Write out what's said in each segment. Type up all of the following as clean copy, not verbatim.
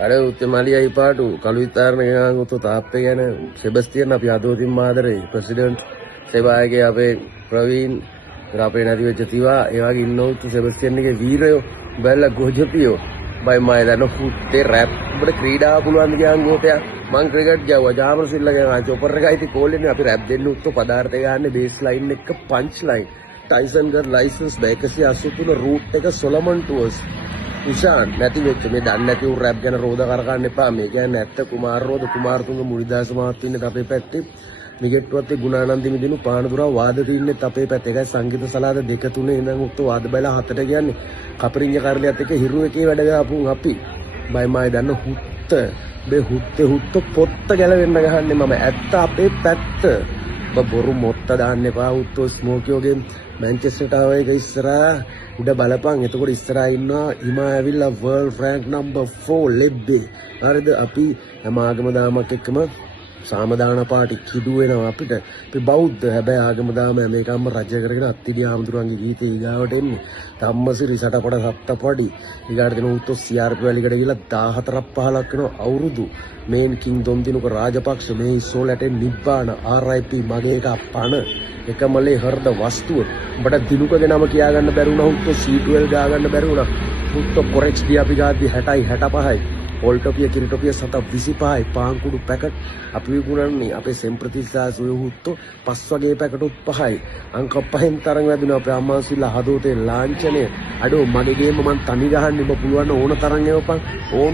අර උත්තමාලියයි පාටු කලුවිතාරණ ගෙනාගත්තු තාත්තේ ගැන සෙබස්තියන් අපි අදෝතින් මාදරේ ප්‍රෙසිඩන්ට් සේවායගේ අපේ ප්‍රවීන් අපේ නැති වෙච්ච තිවා ඒ වගේ ඉන්නවුත් සෙබස්තියන්ගේ වීරයෝ බැලලා ගොජපියෝ බයි මයි දන්න පුත්තේ රැප් උඹට ක්‍රීඩා පුළුවන් ගියාන් ගෝතයා මං ක්‍රිකට් ජාවා ජාමර සිල්ලගේ චොපර් එකයි ඉතින් කෝල්ලෙන්නේ අපි රැප් දෙන්න උත්තු පදාර්ථය ගන්න බේස් ලයින් එක පන්ච් ලයින් ටයිසන් ගර් ලයිසන්ස් 183 රූට් එක සොලමන් ටුවර්ස් උෂාන් නැති වෙච්ච මේ දන්නේ නැති උන් රැප් ගැන රෝද කරගන්න එපා මේ කියන්නේ ඇත්ත කුමාර රෝද කුමාරතුංග මුනිදාස මහත්මිය ඉන්නේ අපේ පැත්තේ නිගෙට්ටුවත් ගුණානන්ද මිදිනු පානදුරා වාද තින්නෙත් අපේ පැත්තේ ඒකයි සංගීත සලාද දෙක තුනේ ඉඳන් උත්තු වාද බයලා හතට කියන්නේ කපරිංග කරලියත් එක්ක හිරු එකේ වැඩ ගාපුන් අපි බයි මයි දන්න හුත්ත මේ හුත්ත පොත්ත ගැලවෙන්න ගහන්නේ මම ඇත්ත අපේ පැත්ත බොරු මොත්ත දාන්න එපා උත්තෝ ස්මෝකියෝගේ මැන්චෙස්ටර්ට ආව එක ඉස්සරහා උඩ බලපන් එතකොට ඉස්සරහා ඉන්නවා හිමා ඇවිල්ලා වර්ල්ඩ් රැන්ක් නම්බර් 4 ලෙබ්බේ හරිද අපි හැම ආගම දාමක් එක්කම සාමදාන පාටි කිදු වෙනවා අපිට අපි බෞද්ධ හැබැයි ආගම දාම මේකම රජ කරගෙන අත්තිඩි ආමතුරුන්ගේ ගීතේ ඊගාවට එන්නේ ධම්මසිරි සටපඩ සත්තපඩි ඊගාට දෙන උත්තෝ CRP වැලිකට ගිහලා 14ක් 15ක් වෙන අවුරුදු මේන් කිං දොම්දිනුක රාජපක්ෂ මේ ඉස්සෝලට නිබ්බාන RIP මගේ එක පණ එකමලේ හර්ද වස්තුව උඹට දිනුකගේ නම කියා ගන්න බැරි වුණා උත්තෝ C12 ගා ගන්න බැරි වුණා උත්තෝ කොරෙක්ස් දී අපි ගාද්දි 60යි 65යි ඕල්ටොපිය කිරිටොපිය 725යි පාන්කුඩු පැකට් අපි විකුණන්නේ අපේ සෙම්ප්‍රතිස්සා සුයහුත්තෝ පස් වගේ පැකටුත් 5යි අංක 5න් තරම් වැදුනා අපේ අම්මාසිලා හදෝතේ ලාංඡනය අඩෝ මගේ ගේම මං තනි ගහන්න ඔබ පුළුවන් ඕන තරම් එවපන්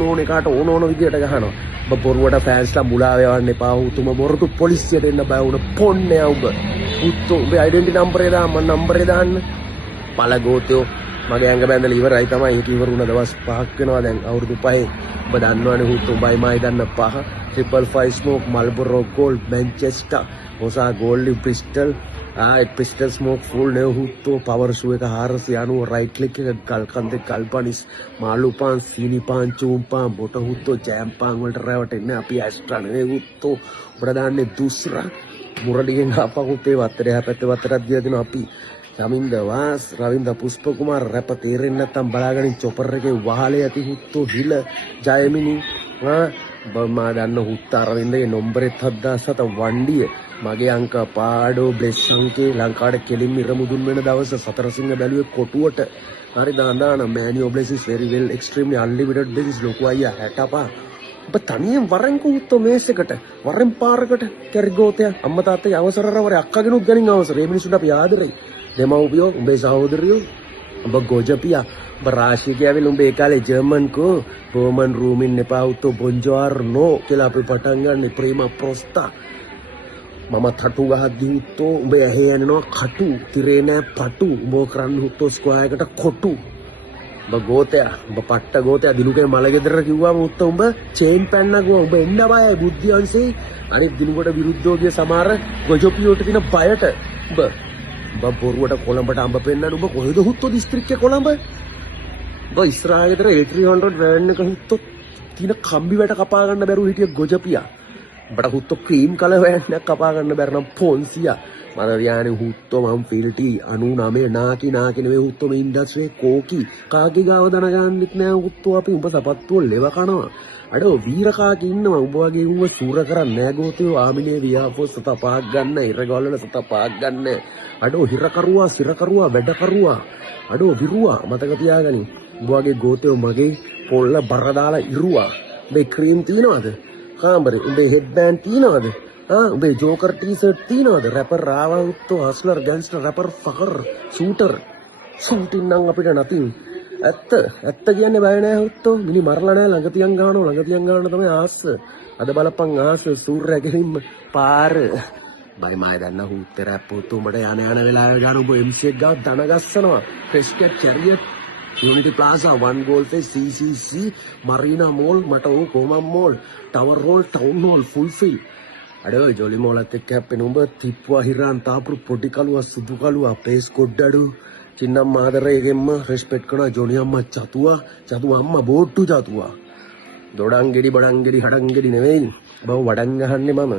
ඕන එකාට ඕන විදියට ගහනවා ඔබ බොරුවට ෆෑන්ස්ලා මුලාව යවන්න එපා උතුම බොරුතු පොලිසියට එන්න බෑ උන පොන්නේ ඔබ උත්තෝ ඔබේ ඩෙන්ටිටි නම්බරේ දාන්න මං නම්බරේ දාන්න පළගෝතයෝ මගේ ඇඟ බැඳලා ඉවරයි තමයි ඒක ඉවර වුණ දවස් 5ක් වෙනවා දැන් අවුරුදු 5 ඔබ දන්නවනේ උත්තෝ බයි මයි දන්න 5 555 ස්මෝක් මල්බොරෝ ගෝල්ඩ් මැන්චෙස්ටර් ඔසා gold Bristol pistol smoke full නේ උත්තෝ පවර් සු එක 490 රයිට් ක්ලික් එක ගල්කන්දේ ගල්පනිස් මාළුපාන් සීනිපාන් චූම්පාන් බොට උත්තෝ ජෑම්පාන් වලට රැවටෙන්නේ අපි ඇස්ට්‍රා නේ උත්තෝ ඔබ දාන්නේ දුස්රා මුරලිගෙන් ආපහුතේ වත්තරේ හැපැත්තේ වත්තරක් දිලා දෙනවා අපි රවින්ද වාස් රවින්ද පුෂ්පකුමාර රැප තේරෙන්නේ නැත්තම් බලාගනින් චොපර් එකේ වහලේ ඇති හුත්තෝ හිල ජයමිනි බම්මා දන්න හුත්ත අරවින්දගේ නම්බරේ 7007 වණ්ඩිය මගේ අංක පාඩෝ බ්ලෙස්සින්ගේ ලංකාවට කෙලින්ම ඉරමුදුන් වෙන දවස සතරසිංහ බැලුවේ කොටුවට හරි දාන මෑනියෝ බ්ලෙසිස් very well extremely unlimited බ්ලෙසිස් ලොකු අයියා 65 ඔබ තනියෙන් වරෙන් කුත්තෝ මේස් එකට වරෙන් පාරකට කැරිගෝතයා අම්මා තාත්තගේ අවසරවරේ අක්කගෙනුත් ගනින් අවසර ඒ මිනිස්සුන්ට අපි ආදරෙයි දෙමව්පියෝ උඹේ සහෝදරියෝ උඹ ගොජපියා උඹ රාශිය කියවිල උඹේ කාලේ ජර්මන් කෝ හෝමන් රූමින් එපා උතෝ බොන්ජෝර් නෝ කියලා අපි පටන් ගන්න ප්‍රේම ප්‍රොස්තා මම තටු ගහද්දි උතෝ උඹ ඇහි යනවා කටු තිරේ නෑ පටු උඹ කරන්න උතෝ ස්ක්වයර් එකට කොටු උඹ ගෝතයා උඹ පට්ට ගෝතයා දිනුකේ මලගෙදර කිව්වම උත්තෝ උඹ චේන් පැන්නකෝ උඹ එන්න බයයි බුද්ධියන්සේ අනිත් දිනුකට විරුද්ධව ගිය සමහර ගොජපියෝට දින බයට උඹ බොරුවට කොළඹට අඹ පෙන්නන උඹ කොහෙද හුත්තෝ දිස්ත්‍රික්කේ කොළඹ උඹ ඉස්රායලේතර A300 වෑන් එක හුත්තෝ තින කම්බි වැට කපා ගන්න බැරුව හිටිය ගොජපියා උඹට හුත්තෝ ක්‍රීම් කලර් වෑන් එකක් කපා ගන්න බැර නම් පොන්සියා මම රියානේ හුත්තෝ මම ෆිල්ටි 99 නාකි නෙවෙයි හුත්තෝ මේ ඉන්ඩස්ට්‍රියේ කෝකි කාගේ ගාව දනගන්නෙත් නෑ හුත්තෝ අපි උඹ සපත්තුව ලෙව කනවා අඩෝ වීරකාගේ ඉන්නවා උඹ වගේ උඹ සූර කරන්නේ නෑ ගෝතයෝ ආමිනේ වියාපෝ සත පහක් ගන්න ඉරගවල සත පහක් ගන්න අඩෝ සිරකරුවා වැඩකරුවා අඩෝ විරුවා මතක තියාගනි උඹ වගේ ගෝතයෝ මගේ පොල්ල බර දාලා ඉරුවා උඹේ ක්‍රීම් තියනවද කාමරේ උඹේ හෙඩ් බෑන්ඩ් තියනවද උඹේ ජෝකර් ටී-ෂර්ට් තියනවද රැපර් ආවා උත්තෝ හස්ලර් ගෑන්ග්ස්ටර් රැපර් ෆකර් ෂූටින් නම් අපිට නැති ඇත්ත කියන්නේ බය නෑ හුත්තෝ මිනි මරලා නෑ ළඟ තියන් ගන්නවා තමයි ආස්ස අද බලපන් ආස්ස සූර්යයා ගෙලින්ම පාර බයි මාය දන්න හුත්තේ රැප් හුත්තෝ උඹට යන වෙලාවේ ගන්න උඹ MC එක ගාව දන ගස්සනවා Crescat chariot Unity Plaza one Galle face CCC Marina mall මට ඕ කොමම් mall tower roll town hall full fill අඩෝ ජොලි මෝලත් එක්ක හැප්පෙන උඹ තිප්පුවා හිරාන් තාපුරු පොඩි කලුවා සුදු කලුවා පේස් කොඩ්ඩඩු ಚಿನ್ನಮ್ಮ ಮಾದರೆಗೆಮ್ಮ ರೆಸ್ಪೆಕ್ಟ್ ಕಣ ಜೋಣಿಯಮ್ಮ ಚತುವ ಅಮ್ಮ ಬೋಟು ಚತುವ ದೊಡಂಗಿಡಿ ಬಡಂಗಿಡಿ ಹಡಂಗಿಡಿ නෙවෙයි බව වඩන් ගහන්නේ මම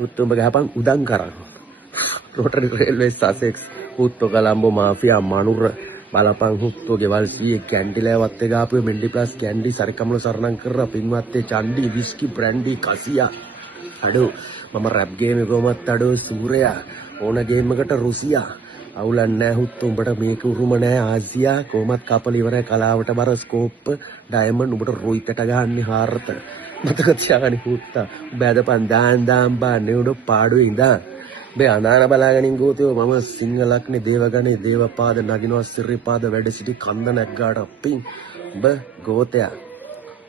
උත්තුඹ ගහපන් උදන් කරා රෝටරි රේල්වේ සසෙක්ස් උත්තු කොළඹ මාෆියා මනුර බලපං හුත්තෝ ගෙවල් සීයේ කැන්ඩිලෑවත් එක ආපුවේ මෙන්ඩි ප්ලස් කැන්ඩි සරිකම්ල සරණම් කරලා පින්වත්තේ චන්ඩි විස්කි බ්‍රැන්ඩි කසියා අඩෝ මම රැප් ගේම් එක කොහමත් අඩෝ සූරයා ඕන ගේම් එකට රුසියා අවුලක් නැහැ හුත්තෝ උඹට මේක උරුම නැහැ ආසියා කොහමත් කපල ඉවරයි කලාවට බර ස්කෝප් ඩයමන්ඩ් උඹට රොයිකට ගහන්නේ හාරත මතක තියාගනි හුත්තා උඹ ඇදපන් දාන් බාන්නේ උඩ පාඩුවේ ඉඳා බේ අනාන බලාගෙනින් ගෝතියෝ මම සිංහලක්නේ දේවගණේ දේවපාද නගිනවා සිරිපාද වැඩ සිටි කන්ද නැග්ගාට අප්පින් උඹ ගෝතයා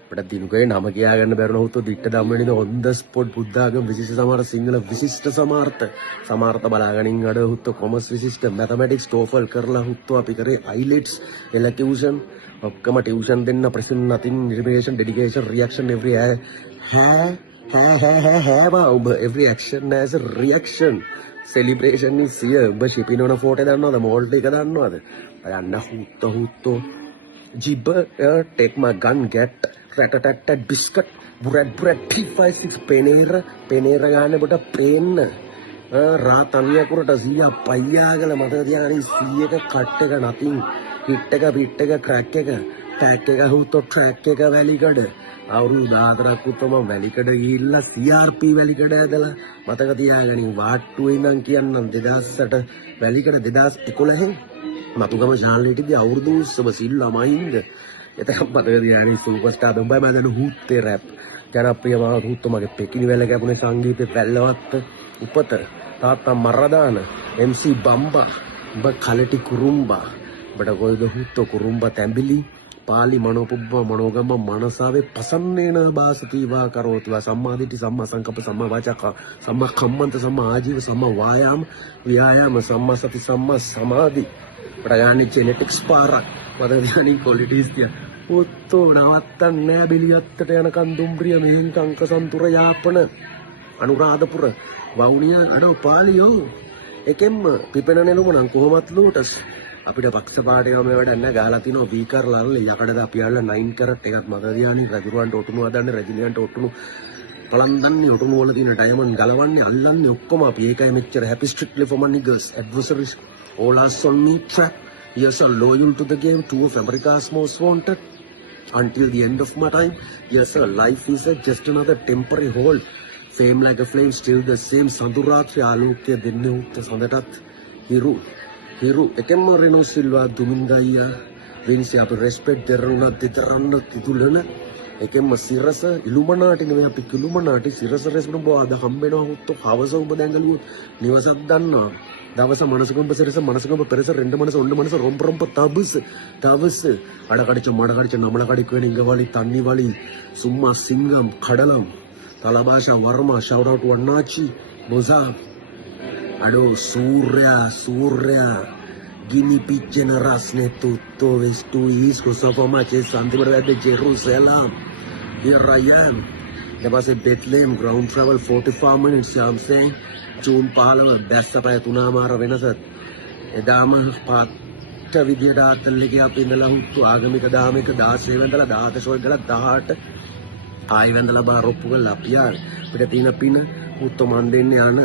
අපිට දිනුගේ නම කියා ගන්න බැරුණ හුත්තෝ දිට්ට ධම්මනිද ඔන් ද ස්පොට් බුද්ධාගම විශිෂ්ට සමහර සිංහල විශිෂ්ට සමාර්ථ බලාගෙනින් අඩ හුත්තෝ කොමර්ස් විශිෂ්ට මැතමැටික්ස් ටෝෆල් කරලා හුත්තෝ අපි කරේ අයිලෙට්ස් එලකියුෂන් ඔක්කොම ටියුෂන් දෙන්න ප්‍රෙසන් නතින් ඉරිමේෂන් ඩෙඩිකේෂන් රියැක්ෂන් එවරි ඔබ every action has a reaction celebration is here ඔබ shipping on a photo දන්නවද මෝල්ට් එක දන්නවද අයන්න හුත්තෝ ජිබ take my gun get rat biscuit burat T56 පෙනේර ගන්න බට පේන්න රාත් අනියකුරට 100 පයියාගල මතක තියාගන්න 100ක කට් එක නතින් හිට් එක පිට් එක ක්‍රැක් එක ටැග් එක හුත්තෝ ට්‍රැක් එක වැලිකඩ අවුරුදු 14ක් උත්තම වැලිකඩ ගිහිල්ලා CRP වැලිකඩ ඇදලා මතක තියාගනින් වාට්ටුවේ ඉඳන් කියන්නම් 2008 වැලිකඩ 2011 මතුගම ශාන්ලිටිදී අවුරුදු උත්සව සිල්ලමයින්ද එතකම් මතක තියාගනින් සුපර් ස්ටාර් බම්බයි මැදන හුත්තේ රැප් ජනප්‍රිය මහ හුත්තෝ මගේ පෙකිනි වැල කැපුනේ සංගීතේ පැල්ලවත් උපත තාත්තා මරදාන MC බම්බා ඔබ කලටි කුරුම්බා ඔබට කොයිද හුත්තෝ කුරුම්බා තැඹිලි පාලි මනෝපුබ්බ මනෝගම මනසාවේ පසන්නේන බාසතිවා කරෝතිවා සම්මාදිටි සම්මා සංකප්ප සම්මා වාචා සම්මා කම්මන්ත සම්මා ආජීව සම්මා ව්‍යායාම සම්මා සති සම්මා සමාධි ප්‍රයාණි ජෙනෙටික්ස් පාරක් වදගානි ක්වොලිටිස් කිය උත්තෝ නවත්තන්නේ නැහැ බෙලියත්තට යනකන් දුම්රිය මෙහින් කංක සම්තුර යාපන අනුරාධපුර වවුනිය අඩෝ පාලියෝ එකෙන්ම පිපෙන නෙළුම නම් කොහොමත් ලූටස් අපිට පක්ෂ පාටේම මේ වැඩක් නැහැ ගහලා තිනවා බීකර් ලල්ල යකඩ දාපු යාලා 9 කරට් එකක් මත දියානි රජුරවන්ට ඔටුනු හදන්නේ රජිනියන්ට ඔටුනු පලන්දන්නේ ඔටුනු වල තියෙන ඩයමන්ඩ් ගලවන්නේ අල්ලන්නේ ඔක්කොම අපි ඒකයි මෙච්චර happy strictly for my niggas adversaries all us on me trap yes are loyal to the game two of America's most wanted until the end of my time yes sir life is just another temporary hold fame like a flame still the same සඳුරාත්‍රි ආලෝකය දෙන්නේ උත් සඳටත් හිරු එකෙන්ම රෙනෝ සිල්වා දුමින්ගයියා වෙන්සි අපි respect දෙරුණා දෙතරන්න තිතුලන එකෙන්ම සිරස ඉලුමනාටි නෙවෙයි අපි කිලුමනාටි සිරස respect බෝ අද හම්බෙනවා හුත්තෝ හවස ඔබ දැඟලුවොත් නිවසක් දන්නවා දවස මනසකොඹ සිරස මනසකොඹ පෙරස රෙන්ඩ මනස ඔන්න මනස රොම්ප තවස් අඩකඩිච මඩකඩිච නමල කඩික් වෙන ඉංගවලි තන්නිවලි සුම්මා සිංගම් කඩලම් තලභාෂා වර්මා shout out වන්නාචි මොසා අඩෝ සූර්යා ගිනි පිච්චෙන රස්නේ තුත්තෝ වෙස්ටු ඊස් කොසපමාචේ සන්තිබර වැද්ද ජෙරුසලම් here I am ඊපස්සේ බෙත්ලේම් ground travel 45 minutes I'm saying June 15 බැස්සපය 3 මාර වෙනස එදාම පාට විදියට ආතල්ලිගේ අපි ඉඳලා හුත්තු ආගමික දාමික 16 වෙනිදලා 17 වෙනිදලා 18 ආයි වෙනිදලා බාරොප්පු කරලා අපි අපිට තියෙන පින හුත්තු මන් දෙන්නේ යන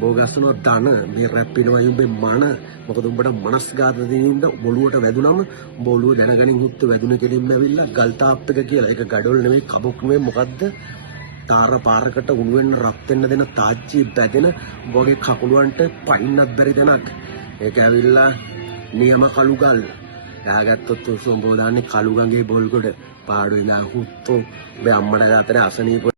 බෝගස්සනෝ ධන මේ රැප්පිනවා යුඹේ මන මොකද උඹට මනස්ගත දෙනින්ද බොලුවට වැදුනම උඹ ඔළුව දැනගනින් හුත්තු වැදුන කෙලින්ම ඇවිල්ලා ගල් තාප් එක කියලා ඒක gadol නෙමෙයි කබොක් නෙමෙයි මොකද්ද තාර පාරකට උණු වෙන්න රත් වෙන්න දෙන තාච්චි බැදෙන උඹගේ කකුලුවන්ට පයින්නත් බැරි තැනක් ඒක ඇවිල්ලා නියම කළුගල් දාගත්තොත් උඹ දාන්නේ කළුගඟේ බොල්ගොඩ පාඩු ඉලා හුත්තු ඔබේ අම්මට ගාතර අසනීප